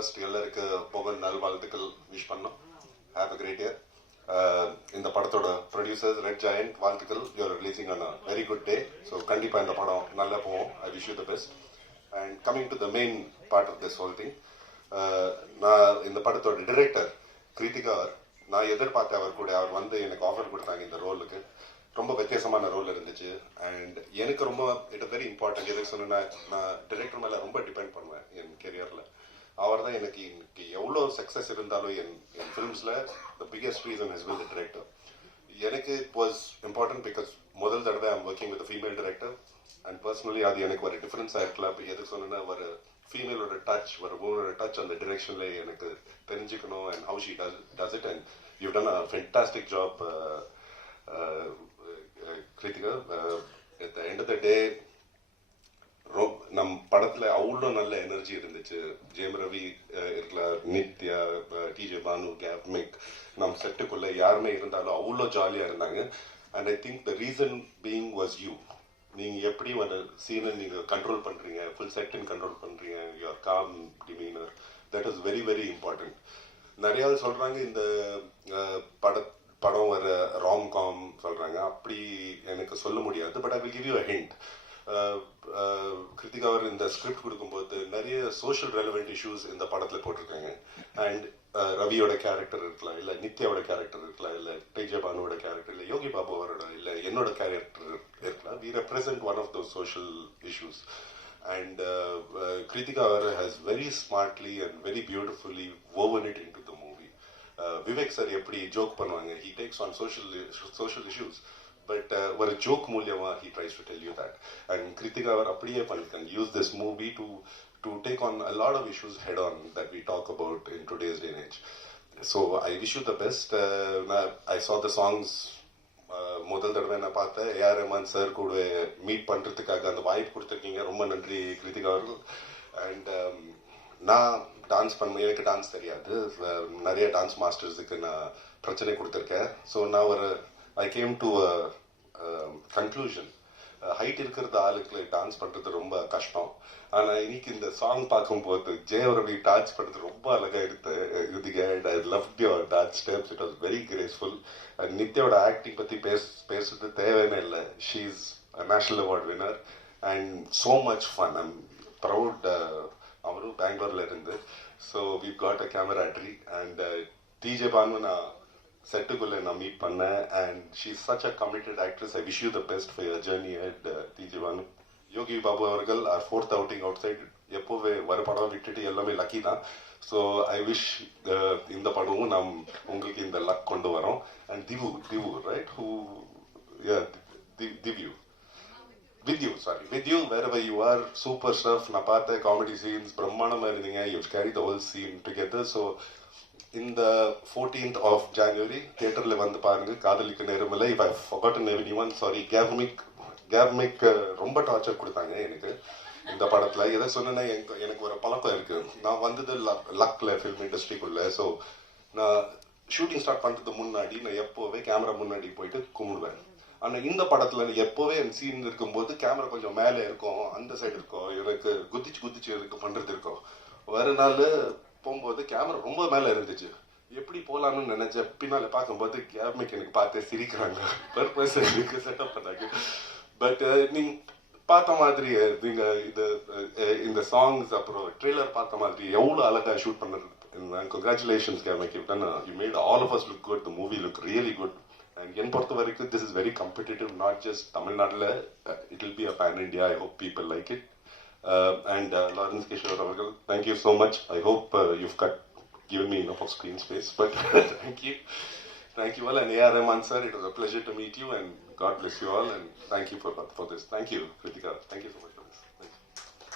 First எல்லாருக்கு பொங்கல் நல்வாழ்த்துக்கள் wish பண்ணோம். ஹாவ் அ கிரேட் இயர் இந்த படத்தோட ப்ரொடியூசர்ஸ் ரெட் ஜாயண்ட் வாழ்த்துக்கள். You're releasing on a very good day so கண்டிப்பாக இந்த படம் நல்லா போகும். I wish you the best and coming to the main part of this whole thing நான் இந்த படத்தோட டிரெக்டர் கிருத்திகா அவர் நான் எதிர்பார்த்தேன் அவர் கூட அவர் வந்து எனக்கு ஆஃபர் கொடுத்தாங்க இந்த ரோலுக்கு ரொம்ப வித்தியாசமான ரோல் இருந்துச்சு. அண்ட் எனக்கு ரொம்ப இட் வெரி இம்பார்ட்டன்ட் எதுக்கு சொன்னா நான் டிரெக்டர் மேலே ரொம்ப டிபெண்ட் பண்ணுவேன். அவர் தான் எனக்கு இன்னைக்கு எவ்வளோ சக்ஸஸ் இருந்தாலும் என் என் ஃபிலிம்ஸில் the biggest reason has been the director எனக்கு இட் வாஸ் இம்பார்ட்டன்ட் பிகாஸ் முதல் தடவை I'm working with female director and personally அது எனக்கு ஒரு டிஃப்ரென்ஸாக இருக்கலாம் இப்போ எதுக்கு சொன்னேன்னா ஒரு ஃபீமேலோட டச் ஒரு உமனோட டச் அந்த டிரெக்ஷனில் எனக்கு தெரிஞ்சுக்கணும் and how she does does it and you done a fantastic job Krithika at the end of the day அவ்வளோ நல்ல எனர்ஜி இருந்துச்சு. ஜெயம் ரவி இருக்கலாம். நித்யா டிஜே பானு கேப்மிக் நம்ம செட்டுக்குள்ள யாருமே இருந்தாலும் அவ்வளோ ஜாலியா இருந்தாங்க. And I think the reason being was you நீங்க எப்படி ஒரு சீனை நீங்க கண்ட்ரோல் பண்றீங்க? ஃபுல் செட்டின் கண்ட்ரோல் பண்றீங்க. Your calm demeanour that is very very important நிறைய சொல்கிறாங்க சொல்றாங்க இந்த பட படம் வர ராம் காம் சொல்றாங்க. அப்படி எனக்கு சொல்ல முடியாது but I will give you a hint Krithika அவர் இந்த ஸ்கிரிப்ட் கொடுக்கும்போது நிறைய சோஷியல் ரெலவெண்ட் இஷ்யூஸ் இந்த படத்துல போட்டிருக்காங்க. அண்ட் ரவியோட கேரக்டர் இருக்கலாம் இல்ல நித்யாவோட கேரக்டர் இருக்கலாம் இல்ல டேஜே பானுவோட கேரக்டர் இல்ல யோகி பாபு அவரோட இல்ல என்னோட கேரக்டர் இருக்கலாம். We represent one of those social issues and Krithika our has very smartly and very beautifully woven it in to the movie Vivek sir எப்படி ஜோக் பண்ணுவாங்க? He takes on social social issues but uh, ஒரு joke மூலியமா he tries to tell you that and Krithika அவர் அப்படியே பண்ணிருக்காங்க use this movie to to take on a lot of issues head on that we talk about in today's day age so I wish you the best I saw the songs முதல் தடவை நான் பார்த்தேன். AR Rahman sir கூட meet பண்ணுறதுக்காக அந்த வாய்ப்பு கொடுத்துருக்கீங்க. ரொம்ப நன்றி கிருத்திகா அவர்கள். அண்ட் um, நான் டான்ஸ் பண்ண எனக்கு டான்ஸ் தெரியாது. நிறைய டான்ஸ் மாஸ்டர்ஸுக்கு நான் பிரச்சனை கொடுத்துருக்கேன். ஸோ நான் ஒரு I came to conclusion height இருக்கிறது ஆளுக்கு டான்ஸ் பண்ணுறது ரொம்ப கஷ்டம். ஆனால் இன்னைக்கு இந்த சாங் பார்க்கும்போது ஜெயவரவி டான்ஸ் பண்ணுறது ரொம்ப அழகாக இருக்கு இதுக்கு I love your dance steps it was very graceful நித்யோட acting பற்றி பேச பேசுறது தேவையான இல்லை. She is national award winner and so much fun I'm proud அவரும் பெங்களூர்ல இருந்து. So we got a chemistry and DJ Bhanu நான் செட்டுக்குள்ளே நான் மீட் பண்ணேன் and she such a committed actress I wish you the best for your journey at DJ Yogi Babu அவர்கள் are fourth outing outside எப்போவே வர படம் விட்டுட்டு எல்லாமே லக்கி தான். ஸோ ஐ விஷ் இந்த படமும் நாம் உங்களுக்கு இந்த லக் கொண்டு வரோம். And Divu Divu right who திவ்யூ with you sorry with you where why you are super stuff நான் பார்த்த காமெடி சீன்ஸ் பிரம்மாண்டமா இருந்தீங்க. You carry the whole scene together so இந்த ஃபோர்டீன்த் ஆஃப் ஜான்வரி தியேட்டரில் வந்து பாருங்க Kadhalikka Neramillai if I forgotten everyone sorry Gavemic Gavemic ரொம்ப torture கொடுத்தாங்க எனக்கு இந்த படத்துல. எதை சொன்னா எனக்கு எனக்கு ஒரு பழக்கம் இருக்கு. நான் வந்தது லக்ல ஃபில்ம் இண்டஸ்ட்ரிக்குள்ள ஸோ நான் ஷூட்டிங் ஸ்டார்ட் பண்ணுறதுக்கு முன்னாடி நான் எப்போவே கேமரா முன்னாடி போயிட்டு கும்பிடுவேன். ஆனால் இந்த படத்தில் எப்போவே என் சீன் இருக்கும்போது கேமரா கொஞ்சம் மேலே இருக்கும் அந்த சைடு இருக்கும். எனக்கு குதிச்சு குதிச்சு இருக்கு பண்ணுறது இருக்கும். வர நாள் போகும்போது கேமரா ரொம்ப மேலே இருந்துச்சு. எப்படி போகலாம்னு நினைச்ச பின்னால் பார்க்கும்போது கேப்மிக் எனக்கு பார்த்து சிரிக்கிறாங்க. பர்பஸ் எனக்கு செட்டப் பண்ணாங்க. பட் uh, நீங்க பார்த்த மாதிரி uh, நீங்க இது uh, இந்த சாங்ஸ் அப்புறம் ட்ரெய்லர் பார்த்த மாதிரி எவ்வளோ அழகாக ஷூட் பண்ணது congratulations Gavemic you done you made all of us look good the movie look really good and என் பொறுத்த வரைக்கும் this is very competitive not just தமிழ்நாட்டில் it will be a pan India I hope people like it Uh, and uh, Lawrence Kishore Thank you so much. I hope uh, you've got given me enough of screen space, but thank you. Thank you all, and A.R. Rahman it was a pleasure to meet you, and God bless you all, and thank you for, for this. Thank you, Kritika. Thank you so much for this.